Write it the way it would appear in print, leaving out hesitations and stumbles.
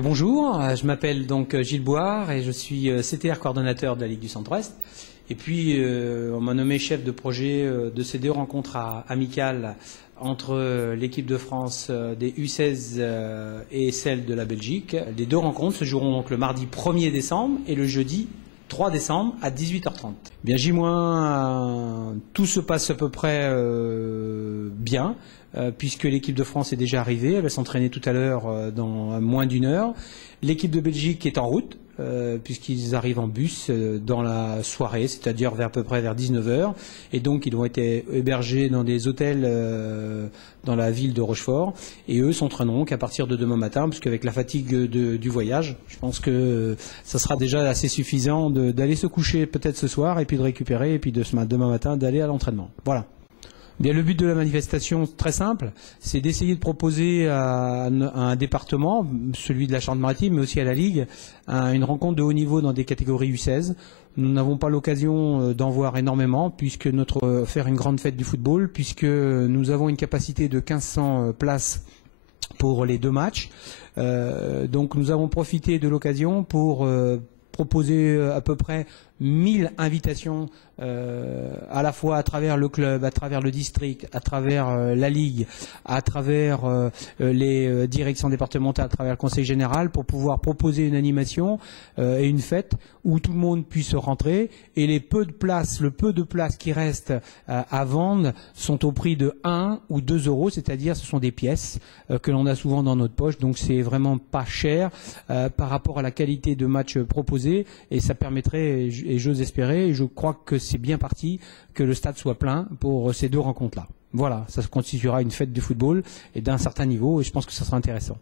Bonjour, je m'appelle donc Gilles Boire et je suis CTR coordonnateur de la Ligue du Centre-Ouest. Et puis on m'a nommé chef de projet de ces deux rencontres amicales entre l'équipe de France des U16 et celle de la Belgique. Les deux rencontres se joueront donc le mardi 1er décembre et le jeudi 3 décembre à 18h30. Bien J-, tout se passe à peu près bien, puisque l'équipe de France est déjà arrivée, elle va s'entraîner tout à l'heure dans moins d'une heure. L'équipe de Belgique est en route, puisqu'ils arrivent en bus dans la soirée, c'est-à-dire à peu près vers 19h. Et donc ils vont être hébergés dans des hôtels dans la ville de Rochefort. Et eux s'entraîneront qu'à partir de demain matin, puisqu'avec la fatigue du voyage, je pense que ça sera déjà assez suffisant d'aller se coucher peut-être ce soir, et puis de récupérer, et puis demain matin d'aller à l'entraînement. Voilà. Bien, le but de la manifestation, très simple, c'est d'essayer de proposer à un département, celui de la Charente-Maritime, mais aussi à la Ligue, une rencontre de haut niveau dans des catégories U16. Nous n'avons pas l'occasion d'en voir énormément, puisque faire une grande fête du football, puisque nous avons une capacité de 1500 places pour les deux matchs. Donc nous avons profité de l'occasion pour proposer à peu près 1000 invitations à la fois à travers le club, à travers le district, à travers la Ligue, à travers les directions départementales, à travers le Conseil général, pour pouvoir proposer une animation et une fête où tout le monde puisse rentrer, et le peu de places qui restent à vendre sont au prix de 1 ou 2 euros, c'est-à-dire ce sont des pièces que l'on a souvent dans notre poche, donc c'est vraiment pas cher par rapport à la qualité de match proposé, et ça permettrait, et j'ose espérer, et je crois que c'est bien parti, que le stade soit plein pour ces deux rencontres-là. Voilà, ça constituera une fête du football et d'un certain niveau, et je pense que ça sera intéressant.